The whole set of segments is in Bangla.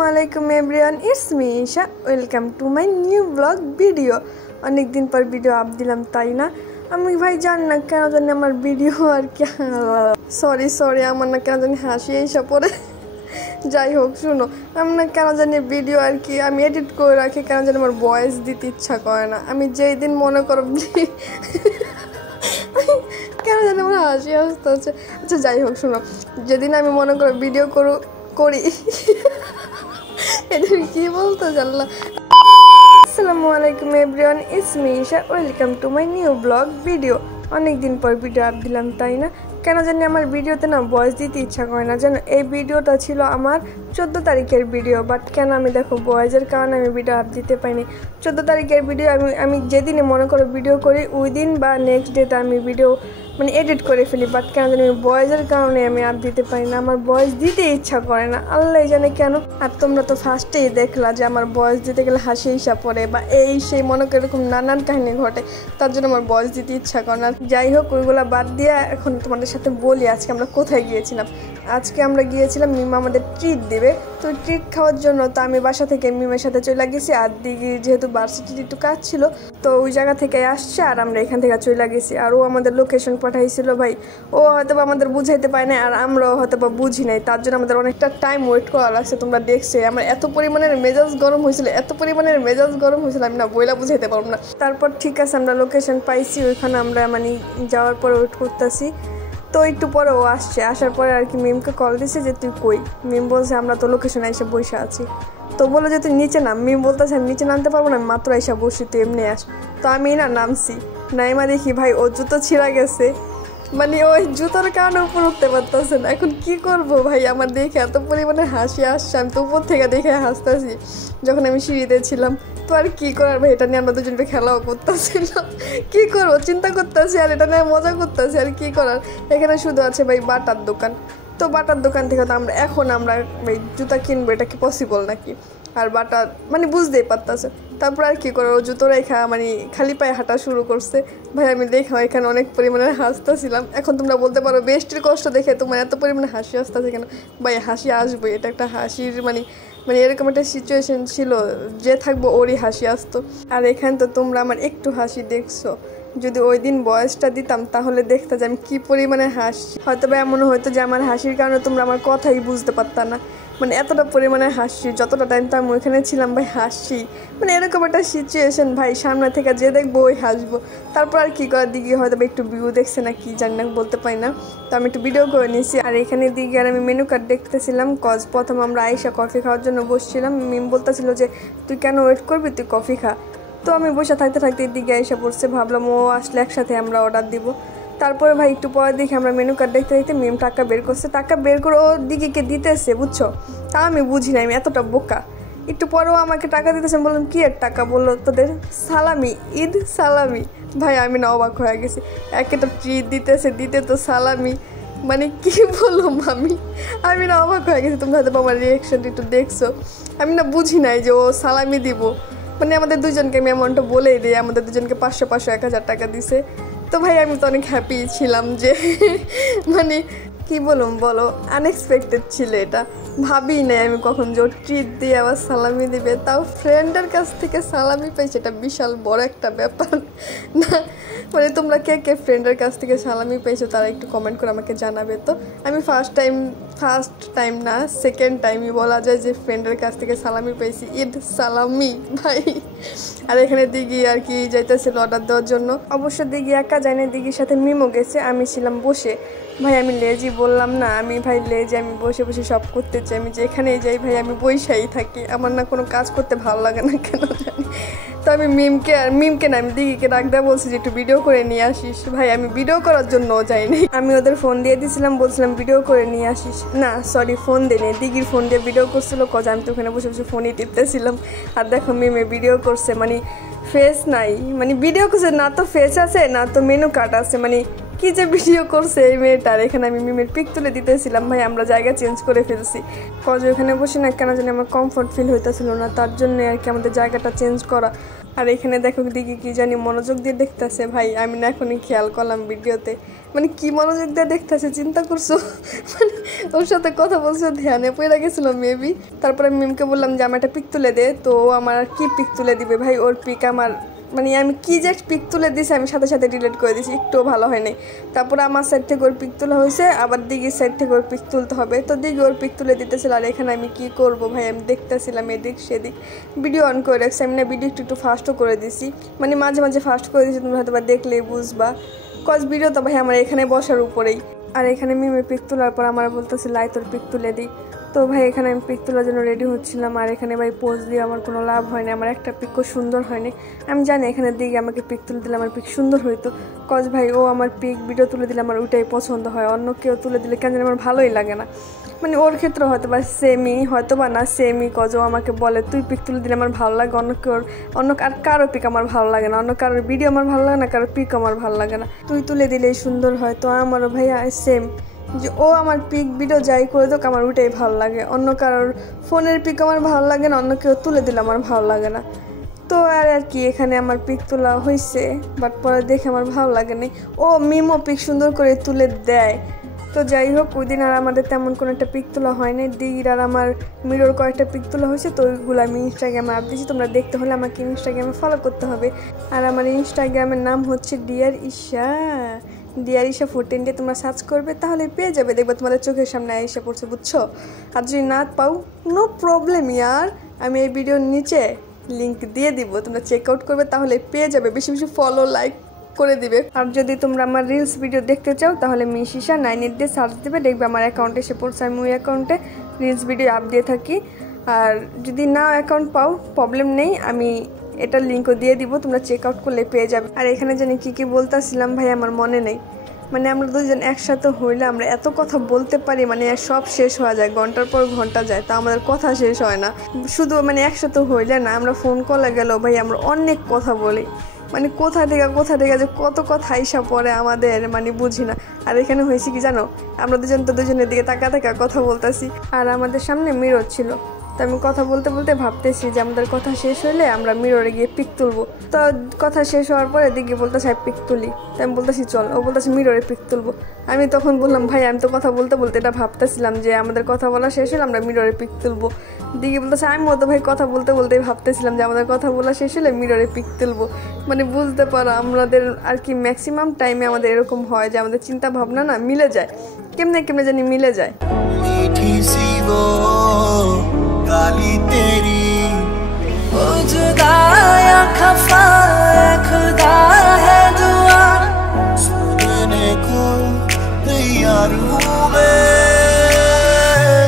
আসসালামুয়ালাইকুম everyone, it's me Isha. Welcome to my new blog video. অনেক দিন পর ভিডিও আপ দিলাম, তাই না? আমি ভাই জানি না কেন জানি আমার ভিডিও আর কি সরি আমার না কেন জানি হাসি এইসব পরে। যাই হোক, শুনো, আমি না কেন জানি ভিডিও আর কি আমি এডিট করে রাখি, কেন জানি আমার ভয়েস দিতে ইচ্ছা করে না। আমি যেই দিন মনে করো কেন জানি আমার হাসি আসতে হচ্ছে। আচ্ছা যাই হোক, শোনো, যেদিন আমি মনে করো ভিডিও করি এটা কি বলতে জানলাম। আসসালামু আলাইকুম everyone, it's me Isha. Welcome to my new blog video. অনেক দিন পর ভিডিও আপ দিলাম, তাই না? কেন জানি আমার ভিডিওতে না ভয়েস দিতে ইচ্ছা করে না, জানো। এই ভিডিওটা ছিল আমার 14 তারিখের ভিডিও, বাট কেন আমি দেখো ভয়েসের কারণে আমি ভিডিও আপ দিতে পাইনি। 14 তারিখের ভিডিও আমি যেদিনে মনে করো ভিডিও করি ওই দিন বা নেক্সট ডেতে আমি ভিডিও এডিট করে ফেলি, বাট কেন জানি ভয়েসের কারণে আমি আপ দিতে পারি না। আমার ভয়েস দিতে ইচ্ছা করে না, আল্লাহ জানে কেন। আর তোমরা তো ফার্স্টেই দেখলা যে আমার ভয়েস দিতে গেলে হাসি ইচ্ছা পড়ে বা এই সেই মনে করে এরকম নানান কাহিনী ঘটে, তার জন্য আমার ভয়েস দিতে ইচ্ছা করে না। যাই হোক, ওইগুলা বাদ দিয়ে এখন তোমাদের সাথে বলি আজকে আমরা কোথায় গিয়েছিলাম। আজকে আমরা গিয়েছিলাম, মিমা আমাদের ট্রিট দেবে, তো ট্রিট খাওয়ার জন্য তো আমি বাসা থেকে মিমের সাথে চলে গেছি। আর দিকে যেহেতু ভার্সিটির একটু কাজ ছিল, তো ওই জায়গা থেকে আসছে আর আমরা এখান থেকে চলে গেছি। আর ও আমাদের লোকেশন পাঠাইছিল, ভাই ও হয়তো আমাদের বুঝাইতে পারে না আর আমরাও হয়তো বুঝি নাই, তার জন্য আমাদের অনেকটা টাইম ওয়েট করা লাগছে। তোমরা দেখছে আমার এত পরিমাণের মেজাজ গরম হয়েছিল, আমি না বইলা বুঝাইতে পারবো না। তারপর ঠিক আছে, আমরা লোকেশন পাইছি, ওইখানে আমরা যাওয়ার পর ওয়েট করতেছি। তো একটু পরে ও আসছে, আসার পরে আর কি মিমকে কল দিছে যে তুই কই। মিম বলছে আমরা তো লোকেশনে এসে বসে আছি। তো বলো যে তুই নিচে নাম। মিম বলতেছে আমি নিচে নামতে পারবো না, আমি মাত্র এসে বসি, তুই এমনি আস। তো আমি না নামছি, নাইমা দেখি ভাই ও জুতো ছিঁড়া গেছে, ওই জুতোর কারণে উপর উঠতে পারতেছে না। এখন কি করব ভাই, আমার দেখে এত পরিমাণে হাসি আসছে, আমি তো উপর থেকে দেখে হাসতেছি যখন আমি সিঁড়িতে ছিলাম। তো আর কি করার ভাই, এটা নিয়ে আমরা দুজনকে খেলাও করতেছিলাম। কি করবো চিন্তা করতেছি আর এটা নিয়ে মজা করতেছি, আর কি করার। এখানে শুধু আছে ভাই বাটার দোকান, তো বাটার দোকান থেকে তো আমরা ভাই জুতা কিনবো, এটা কি পসিবল নাকি? আর বাটা বুঝতেই পারতেছে। তারপর আর কি করে ও জুতো রেখা খালি পায়ে হাঁটা শুরু করছে। ভাই আমি দেখা এখানে অনেক পরিমাণে হাসতেছিলাম। এখন তোমরা বলতে পারো বেস্টির কষ্ট দেখে তোমার এত পরিমাণে হাসি আসতেছে কেন? ভাই হাসি আসবে, এটা একটা হাসির এরকম একটা সিচুয়েশন ছিল, যে থাকবো ওরই হাসি আসতো। আর এখানে তো তোমরা আমার একটু হাসি দেখছো, যদি ওই দিন বয়সটা দিতাম তাহলে দেখতে যে আমি কী পরিমাণে হাসি। হয়তো বা এমন হয়তো যে আমার হাসির কারণে তোমরা আমার কথাই বুঝতে পারতাম না, এতটা পরিমাণে হাসি। যতটা টাইম তো আমি ওইখানে ছিলাম ভাই হাসি, এরকম একটা সিচুয়েশন ভাই, সামনে থেকে যে দেখবো ওই হাসবো। তারপর আর কি করার, দিকে হয়তো একটু ভিউ দেখছে না কি জানি না, বলতে পারি না। তো আমি একটু ভিডিও করে নিয়েছি। আর এখানে দিকে আর আমি মেনু কার্ড দেখতেছিলাম, কজ প্রথম আমরা আইসা কফি খাওয়ার জন্য বসছিলাম। মিম বলতেছিল যে তুই কেন ওয়েট করবি, তুই কফি খা। তো আমি বসে থাকতে এদিকে আইসা পড়ছে, ভাবলাম ও আসলে একসাথে আমরা অর্ডার দিব। তারপরে ভাই একটু পরে দেখি আমরা মেনু কার্ড দেখতে মিম টাকা বের করছে, টাকা বের করে ও দিকে দিতেছে, বুঝছো? তা আমি বুঝি না, আমি এতটা বোকা। একটু পরেও আমাকে টাকা দিতেছে, বললাম কি এর টাকা? বললো তোদের সালামি, ঈদ সালামি। ভাই আমি না অবাক হয়ে গেছি, একে তো ট্রিট দিতে তো সালামি, কি বললাম আমি না অবাক হয়ে গেছি। তোমরা হয়তো আমার রিয়েকশন একটু দেখছো, আমি না বুঝি নাই যে ও সালামি দিব। আমাদের দুজনকে আমি অ্যামাউন্টটা বলেই দিই, আমাদের দুজনকে 500 1,000 টাকা দিছে। তো ভাই আমি তো অনেক হ্যাপি ছিলাম যে কি বলো, আনএক্সপেক্টেড ছিল এটা। ভাবি নাই আমি কখন যে ট্রিট দিয়ে আবার সালামি দিবে, তাও ফ্রেন্ডের কাছ থেকে সালামি পাইছে, এটা বিশাল বড় একটা ব্যাপার না? তোমরা কে ফ্রেন্ডের কাছ থেকে সালামি পেয়েছো তারা একটু কমেন্ট করে আমাকে জানাবে। তো আমি ফার্স্ট টাইম না, সেকেন্ড টাইমই বলা যায় যে ফ্রেন্ডের কাছ থেকে সালামি পেয়েছি, ঈদ সালামি ভাই। আর এখানে দিঘি আর কি যাইতেছিল অর্ডার দেওয়ার জন্য। অবশ্য দিঘি একা যায়নি, দিঘির সাথে মিমও গেছে, আমি ছিলাম বসে। ভাই আমি লেজি, বললাম না আমি ভাই লেজি, আমি বসে বসে সব করতে চাই। আমি যেখানেই যাই ভাই আমি বইসাই থাকি, আমার না কোনো কাজ করতে ভালো লাগে না কেন জানি। তো আমি মিমকে না, আমি দিঘিকে ডাক দেওয়া বলছি যে একটু ভিডিও করে নিয়ে আসিস। ভাই আমি ভিডিও করার জন্য যাইনি, আমি ওদের ফোন দিয়ে দিয়েছিলাম, বলছিলাম ভিডিও করে নিয়ে আসিস। না সরি, ফোন দিইনি, দিঘির ফোন দিয়ে ভিডিও করছিল, কজ আমি তো ওখানে বসে বসে ফোনই টিপতেছিলাম। আর দেখো মিমে ভিডিও করছে, ফেস নাই, ভিডিও করছে না, তো ফেস আছে না, তো মেনু কার্ড আছে, কি যে ভিডিও করছে এই মেয়েটার। এখানে আমি মিমের পিক তুলে দিতেছিলাম। ভাই আমরা জায়গা চেঞ্জ করে ফেলছি, কজ ওখানে বসে না কেন জানি আমার কমফোর্ট ফিল হইতেছিল না, তার জন্য আর কি আমাদের জায়গাটা চেঞ্জ করা। আর এখানে দেখো দিকে কি জানি মনোযোগ দিয়ে দেখতেছে। ভাই আমি না এখনই খেয়াল করলাম ভিডিওতে, কি মনোযোগ দিয়ে দেখতেছে চিন্তা করছো? ওর সাথে কথা বলছে ধ্যানে পড়ে গেছিল মেবি। তারপরে মিমকে বললাম যে আমার একটা পিক তুলে দে, তো আমার কি পিক তুলে দিবে ভাই, ওর পিক আমার মানে আমি কি যে পিক তুলে দিয়েছি আমি সাথে সাথে ডিলিট করে দিয়েছি, একটুও ভালো হয়নি। তারপরে আমার সাইড থেকে ওর পিক তোলা হয়েছে, আবার দিঘির সাইড থেকে ওর পিক তুলতে হবে, তো দিঘি ওর পিক তুলে দিতেছিল। আর এখানে আমি কি করব ভাই, আমি দেখতেছিলাম এদিক সেদিক, ভিডিও অন করে রাখছি আমি না, ভিডিও একটু ফাস্টও করে দিছি, মানে মাঝে মাঝে ফাস্ট করে দিয়েছি, তুমি হয়তো বা দেখলেই বুঝবা, কজ ভিডিও তো ভাই আমার এখানে বসার উপরেই। আর এখানে মিমে পিক তোলার পর আমার বলতেছে লাই তোর পিক তুলে দিই, তো ভাই এখানে আমি পিক তোলার জন্য রেডি হচ্ছিলাম। আর এখানে ভাই পোজ দিয়ে আমার কোনো লাভ হয়নি, আমার একটা পিকও সুন্দর হয়নি। আমি জানি এখানে দিকে আমাকে পিক তুলে দিলে আমার পিক সুন্দর হইতো, কজ ভাই ও আমার পিক ভিডিও তুলে দিলে আমার ওইটাই পছন্দ হয়, অন্য কেউ তুলে দিলে কেন জানি আমার ভালোই লাগে না। মানে ওর ক্ষেত্রে হয়তো বা সেমই, হয়তো বা না সেমই, কজ ও আমাকে বলে তুই পিক তুলে দিলে আমার ভালো লাগে, অন্য আর কারো পিক আমার ভালো লাগে না, অন্য কারোর ভিডিও আমার ভালো লাগে না, কারোর পিক আমার ভালো লাগে না, তুই তুলে দিলেই সুন্দর হয়। তো আমারও ভাইয়া সেম, যে ও আমার পিক ভিডিও যাই করে দোক আমার ওইটাই ভালো লাগে, অন্য কারোর ফোনের পিক আমার ভালো লাগে না, অন্য কেউ তুলে দিলে আমার ভালো লাগে না। তো আর কি এখানে আমার পিক তোলা হয়েছে, বাট পরে দেখে আমার ভালো লাগে না। ও মিমো পিক সুন্দর করে তুলে দেয়, তো যাই হোক ওই দিন আর আমাদের তেমন কোনো একটা পিক তোলা হয়নি, দিদির আর আমার মিরর কয়েকটা পিক তোলা হয়েছে, তো ওইগুলো আমি ইনস্টাগ্রামে আপ দিয়েছি, তোমরা দেখতে হলে আমাকে ইনস্টাগ্রামে ফলো করতে হবে। আর আমার ইনস্টাগ্রামের নাম হচ্ছে ডিয়ার ঈশা 14 দিয়ে তোমরা সার্চ করবে তাহলে পেয়ে যাবে, দেখবে তোমাদের চোখের সামনে এসে পড়ছে, বুঝছো। আর যদি না পাও নো প্রবলেম ইয়ার, আমি এই ভিডিওর নিচে লিঙ্ক দিয়ে দিব, তোমরা চেক আউট করবে তাহলে পেয়ে যাবে, বেশি বেশি ফলো লাইক করে দিবে। আর যদি তোমরা আমার রিলস ভিডিও দেখতে চাও তাহলে মিশিশা 98 দিয়ে সার্চ দেবে, দেখবে আমার অ্যাকাউন্টে এসে পড়ছে, আমি ওই অ্যাকাউন্টে রিলস ভিডিও আপ দিয়ে থাকি। আর যদি না অ্যাকাউন্ট পাও প্রবলেম নেই, আমি এটার লিঙ্কও দিয়ে দিব, তোমরা চেক আউট করলে পেয়ে যাবে। আর এখানে জানি কি বলতেছিলাম ভাই আমার মনে নেই, মানে আমরা দুজন একসাথে হইলে আমরা এত কথা বলতে পারি, মানে সব শেষ হয়ে যায়, ঘন্টার পর ঘন্টা যায়, তা আমাদের কথা শেষ হয় না। শুধু মানে একসাথে হইলে না, আমরা ফোন কলে গেলেও ভাই আমরা অনেক কথা বলি, মানে কোথা থেকে যে কত কথা আইসা পড়ে আমাদের মানে বুঝি না। আর এখানে হয়েছে কি জানো, আমরা দুজনের দিকে তাকা কথা বলতেছি, আর আমাদের সামনে মিরর ছিল, তো আমি কথা বলতে বলতে ভাবতেছি যে আমাদের কথা শেষ হলে আমরা মিররে গিয়ে পিক তুলবো। তো কথা শেষ হওয়ার পরে দিকে বলতেছে পিক তুলি, তো আমি বলতেছি চল, ও বলতেছে মিররে পিক তুলবো। আমি তখন বললাম ভাই আমি তো কথা বলতে বলতে এটা ভাবতেছিলাম যে আমাদের কথা বলা শেষ হলে আমরা মিররে পিক তুলবো। দিকে বলতেছে আমি তো ভাই কথা বলতে বলতেই ভাবতেছিলাম যে আমাদের কথা বলা শেষ হলে মিররে পিক তুলবো। মানে বুঝতে পারো আমাদের আর কি ম্যাক্সিমাম টাইমে আমাদের এরকম হয় যে আমাদের চিন্তা ভাবনা না মিলে যায়, কেমনে জানি মিলে যায়। गाली तेरी ओ जुदा या खफा खुदा है दुआ सुनने को तैयार हूँ मैं,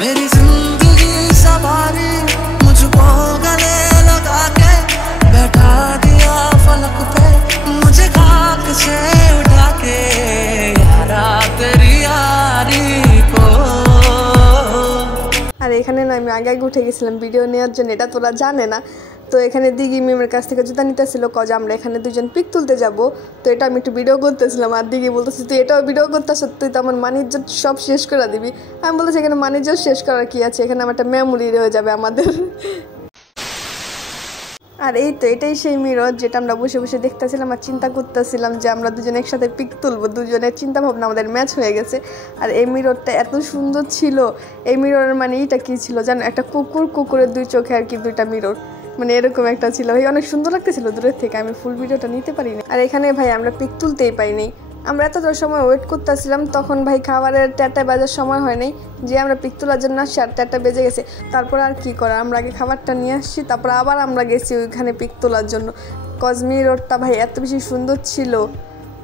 मेरी जिंदगी सवारी मुझको गले लगा के बैठा दिया फलक पे, मुझे खाक से उठा के यारा तेरी यारी को। আর এখানে না আমি আগে উঠে গেছিলাম ভিডিও নেওয়ার জন্য, এটা তোরা জানে না। তো এখানে দিঘি মিমের কাছ থেকে জুতা নিতেছিল, কজ আমরা এখানে দুজন পিক তুলতে যাব, তো এটা আমি একটু ভিডিও করতেছিলাম। আর দিঘি বলতেছি তুই এটাও ভিডিও করতেছ, তুই তো আমার মানিজ্য সব শেষ করে দিবি। আমি বলতেছি এখানে মানিজ্য শেষ করার কি আছে, এখানে আমার একটা মেমোরি রয়ে যাবে আমাদের। আর এই তো এটাই সেই মিরর যেটা আমরা বসে বসে দেখতেছিলাম আর চিন্তা করতেছিলাম যে আমরা দুজনে একসাথে পিক তুলবো, দুজনের চিন্তা ভাবনা আমাদের ম্যাচ হয়ে গেছে। আর এই মিররটা এত সুন্দর ছিল, এই মিররের মানে এইটা কি ছিল জানো, একটা কুকুরের দুই চোখে আর কি দুইটা মিরর, মানে এরকম একটা ছিল ভাই, অনেক সুন্দর লাগতেছিল দূরের থেকে, আমি ফুল ভিডিওটা নিতে পারিনি। আর এখানে ভাই আমরা পিক তুলতেই পাইনি, আমরা এতটা সময় ওয়েট করতেছিলাম, তখন ভাই খাবারের 4টা বাজার সময় হয় নাই যে আমরা পিক তোলার জন্য আসছি, আর 4টা বেজে গেছে। তারপর আর কি করা, আমরা আগে খাবারটা নিয়ে আসছি, তারপর আবার আমরা গেছি ওইখানে পিক তোলার জন্য, কজ মিররটা ভাই এত বেশি সুন্দর ছিল,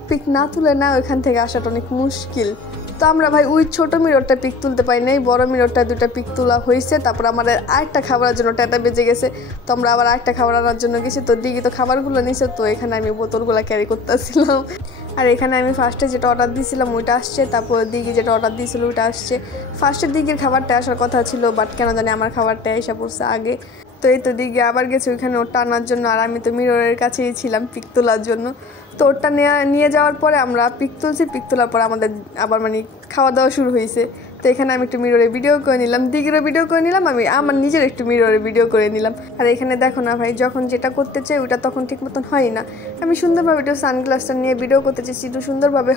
পিক না তুলে না ওইখান থেকে আসাটা অনেক মুশকিল। তো আমরা ভাই ওই ছোটো মিররটা পিক তুলতে পারি নাই, বড় মিররটা 2টা পিক তোলা হয়েছে। তারপর আমাদের আরেকটা খাবারের জন্য 4টা বেজে গেছে, তো আমরা আবার আরেকটা খাবার আনার জন্য গেছি। তো দিঘি তো খাবারগুলো নিয়েছে, তো এখানে আমি বোতলগুলো ক্যারি করতেছিলাম। আর এখানে আমি ফার্স্টে যেটা অর্ডার দিয়েছিলাম ওইটা আসছে, তারপর দিঘি যেটা অর্ডার দিয়েছিল ওইটা আসছে। ফার্স্টের দিঘির খাবারটা আসার কথা ছিল, বাট কেন জানি আমার খাবারটা এসে পড়ছে আগে। তো এই তো দিঘি আবার গেছে ওইখানে ওটা আনার জন্য, আর আমি তো মিররের কাছেই ছিলাম পিক তোলার জন্য। তো ওটা নিয়ে যাওয়ার পরে আমরা পিক তুলছি, পিক তোলার পরে আমাদের আবার মানে খাওয়া দাওয়া শুরু হয়েছে। তো এখানে আমি একটু মিররে ভিডিও করে নিলাম, দিঘিরও ভিডিও করে নিলাম, আমি আমার নিজের একটু মিররে ভিডিও করে নিলাম। আর এখানে দেখো না ভাই, যখন যেটা করতে চাই ওটা তখন ঠিক মতন হয় না। আমি সুন্দরভাবে একটু সানগ্লাসটা নিয়ে ভিডিও করতে চাইছি, একটু সুন্দরভাবে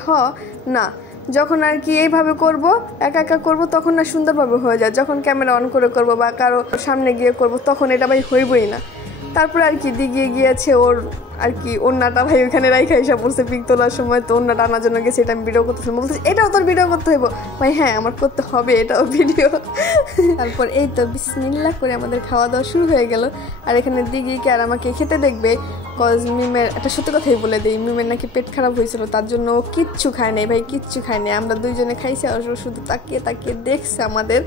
না যখন আর কি এইভাবে করব, একা একা করব, তখন না সুন্দরভাবে হয়ে যায়। যখন ক্যামেরা অন করে করব বা কারো সামনে গিয়ে করব, তখন এটা ভাই হইবই না। তারপরে আর কি দিকে গিয়েছে ওর আর কি ওন্নাটা ভাই ওইখানে রাইখা এসে পড়ছে পিক তোলার সময়। তো ওন্নাটা আনার জন্য গেছে, এটা আমি ভিডিও করতেছিলাম, বলতেছি এটাও তোর ভিডিও করতে হইব ভাই। হ্যাঁ আমার করতে হবে এটাও ভিডিও। তারপর এই তো বিসমিল্লাহ করে আমাদের খাওয়া দাওয়া শুরু হয়ে গেল। আর এখানে দিঘিকে আর আমাকে খেতে দেখবে, কজ মিমের একটা সত্যি কথাই বলে দিই, মিমের নাকি পেট খারাপ হয়েছিল, তার জন্য ও কিচ্ছু খায় নাই ভাই, কিচ্ছু খায় নাই। আমরা দুইজনে খাইছি আর শুধু তাকিয়ে তাকিয়ে দেখছে আমাদের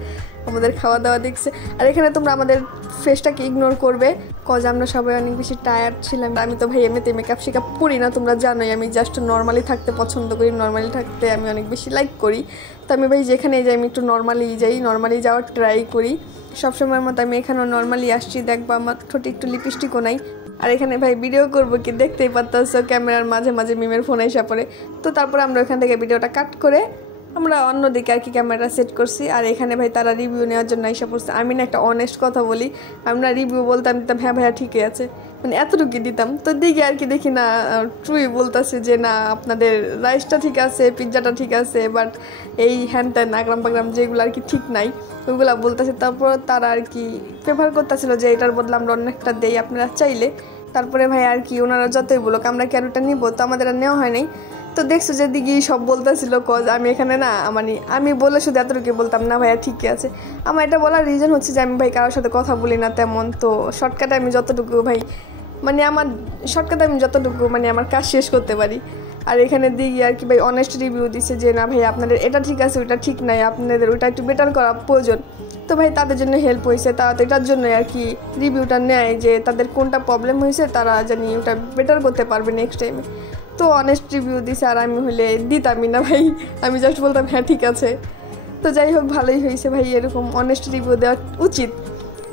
খাওয়া দাওয়া দেখছে। আর এখানে তোমরা আমাদের ফেসটাকে ইগনোর করবে, কজ আমরা সবাই অনেক বেশি টায়ার্ড ছিলাম। আমি তো ভাই এমনিতে মেকআপ শেকআপ করি না, তোমরা জানোই আমি জাস্ট নর্মালি থাকতে পছন্দ করি, নর্মালি থাকতে আমি অনেক বেশি লাইক করি। তো আমি ভাই যেখানে যাই আমি একটু নর্মালি যাওয়ার ট্রাই করি। সবসময়ের মতো আমি এখানেও নর্মালি আসছি, দেখবো আমার ঠোঁটে একটু লিপস্টিকও নাই। আর এখানে ভাই ভিডিও করবো কি দেখতেই পারতেছো, ক্যামেরার মাঝে মাঝে মিমের ফোন এসে পড়ে। তো তারপরে আমরা ওখান থেকে ভিডিওটা কাট করে আমরা অন্যদিকে আর কি ক্যামেরা সেট করছি। আর এখানে ভাই তারা রিভিউ নেওয়ার জন্য এসে পড়ছে। আমি না একটা অনেস্ট কথা বলি, আমরা রিভিউ বলতাম দিতাম হ্যাঁ ভাইয়া ঠিকই আছে, মানে এতটুকু দিতাম। তো দিকে আর কি দেখি না ট্রুই বলতেছে যে না আপনাদের রাইসটা ঠিক আছে, পিৎজাটা ঠিক আছে, বাট এই হ্যান ত্যান আগ্রাম পাগ্রাম যেগুলো আর কি ঠিক নাই ওইগুলো বলতেছে। তারপর তারা আর কি প্রেফার করতেছিল যে এটার বদলে আমরা অন্য একটা দেই আপনারা চাইলে। তারপরে ভাই আর কি ওনারা যতই বলুক আমরা কি আর ওটা নিবো, তো আমাদের আর নেওয়া হয় নাই। তো দেখছো যে দিঘি সব বলতেছিল, কজ আমি এখানে না মানে আমি বলে শুধু এতটুকু বলতাম না ভাইয়া ঠিকই আছে। আমার এটা বলার রিজন হচ্ছে যে আমি ভাই কারোর সাথে কথা বলি না তেমন, তো শর্টকাটে আমি যতটুকু ভাই মানে আমার কাজ শেষ করতে পারি। আর এখানে দিঘি আর কি ভাই অনেস্ট রিভিউ দিছে যে না ভাই আপনাদের এটা ঠিক আছে ওইটা ঠিক নাই, আপনাদের ওইটা একটু বেটার করা প্রয়োজন। তো ভাই তাদের জন্য হেল্প হয়েছে, তারা তো এটার জন্যই আর কি রিভিউটা নেয় যে তাদের কোনটা প্রবলেম হয়েছে তারা জানি ওটা বেটার করতে পারবে নেক্সট টাইমে। তো অনেস্ট রিভিউ দিছে, আর আমি হলে দিতামই না ভাই, আমি জাস্ট বলতাম হ্যাঁ ঠিক আছে। তো যাই হোক ভালোই হয়েছে ভাই, এরকম অনেস্ট রিভিউ দেওয়া উচিত।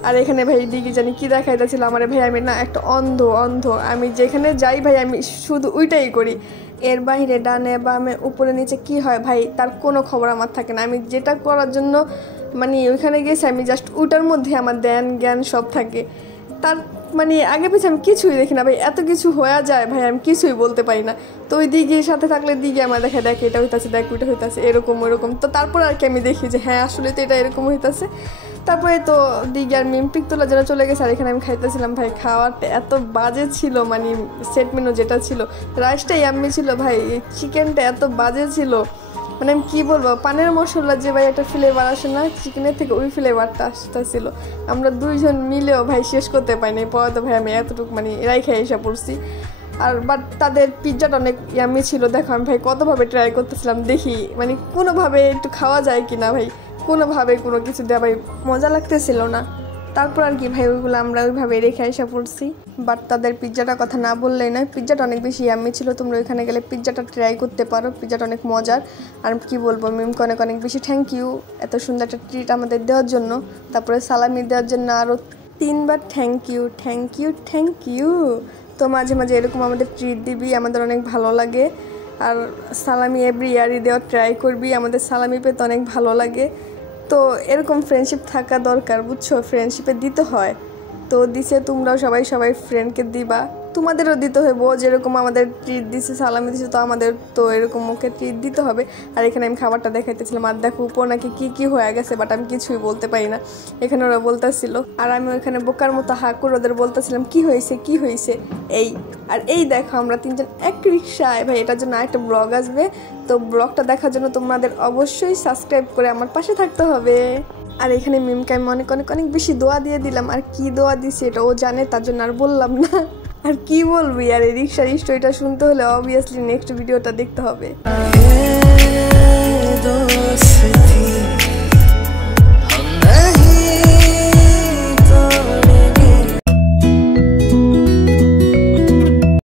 আর এখানে ভাই দিঘি জানি কী দেখাইতেছিল আমারে ভাই, আমি না একটা অন্ধ, আমি যেখানে যাই ভাই আমি শুধু ওইটাই করি, এর বাইরে ডানে বামে উপরে নিচে কি হয় ভাই তার কোনো খবর আমার থাকে না। আমি যেটা করার জন্য মানে ওইখানে গেছি আমি জাস্ট ওইটার মধ্যে আমার জ্ঞান সব থাকে। তার মানে আগে পিছিয়ে আমি কিছুই দেখি না ভাই, এত কিছু হয়ে যায় ভাই আমি কিছুই বলতে পারি না। তো ওই দিঘির সাথে থাকলে দিঘি আমার দেখ এটা হইতাছে, দেখ ওইটা হইতাছে, এরকম ওরকম। তো তারপর আর কি আমি দেখি যে হ্যাঁ আসলে তো এটা এরকম হইতাছে। তারপরে তো দিঘি আর মিমপিক তোলা যেটা চলে গেছে, আর এখানে আমি খাইতেছিলাম ভাই। খাওয়ারটা এত বাজে ছিল, মানে সেট মেনু যেটা ছিল রাইসটাই ইয়াম্মি ছিল ভাই, চিকেনটা এত বাজে ছিল, মানে আমি কী বলবো, পানের মশলা যে ভাই একটা ফ্লেভার আসে না চিকেনের থেকে, ওই ফ্লেভারটা আসতেছিল। আমরা দুইজন মিলেও ভাই শেষ করতে পারিনি, পরে তো ভাই আমি এতটুকু মানে এরাই খেয়ে এসে পড়ছি। আর বাট তাদের পিৎজাটা অনেক ইয়াম্মি ছিল। দেখো আমি ভাই কতভাবে ট্রাই করতেছিলাম, দেখি মানে কোনোভাবে একটু খাওয়া যায় কি না ভাই, কোনোভাবে কোনো কিছু দেওয়া ভাই মজা লাগতেছিল না। তারপর আর কি ভাই ওইগুলো আমরা ওইভাবে রেখে এসে পড়ছি। বাট তাদের পিৎজাটার কথা না বললেই নয়, পিৎজাটা অনেক বেশি ইয়াম্মি ছিল। তোমরা ওইখানে গেলে পিৎজাটা ট্রাই করতে পারো, পিৎজাটা অনেক মজার। আর কি বলবো, মিমকে অনেক বেশি থ্যাংক ইউ এত সুন্দর একটা ট্রিট আমাদের দেওয়ার জন্য, তারপরে সালামি দেওয়ার জন্য আরও 3 বার থ্যাংক ইউ। তো মাঝে মাঝে এরকম আমাদের ট্রিট দিবি, আমাদের অনেক ভালো লাগে। আর সালামি এভরি ইয়ারই দেওয়ার ট্রাই করবি, আমাদের সালামি পেতে অনেক ভালো লাগে। তো এরকম ফ্রেন্ডশিপ থাকা দরকার, বুঝছো, ফ্রেন্ডশিপে দিতে হয়। তো দিছে, তোমরাও সবাই ফ্রেন্ডকে দিবা, তোমাদেরও দিতে হইব। যেরকম আমাদের ট্রিট দিছে, সালামি দিছে, তো আমাদের তো এরকম ওকে ট্রিট দিতে হবে। আর এখানে আমি খাবারটা দেখাইতেছিলাম, আর দেখো উপর নাকি কী হয়ে গেছে, বাট আমি কিছুই বলতে পারি না। এখানে ওরা বলতেছিল, আর আমি ওইখানে বোকার মতো করে ওদের বলতেছিলাম কি হয়েছে এই। আর এই দেখো আমরা 3 জন এক রিক্সায় ভাই, এটার জন্য একটা ব্লগ আসবে। তো ব্লগটা দেখার জন্য তোমাদের অবশ্যই সাবস্ক্রাইব করে আমার পাশে থাকতে হবে। আর এখানে মিমকে আমি অনেক বেশি দোয়া দিয়ে দিলাম, আর কি দোয়া দিছি এটা ও জানে, তার জন্য আর বললাম না। আর কি বলবি, আর এই রিক্সার স্টোরিটা শুনতে হলে অবভিয়াসলি নেক্সট ভিডিওটা দেখতে হবে।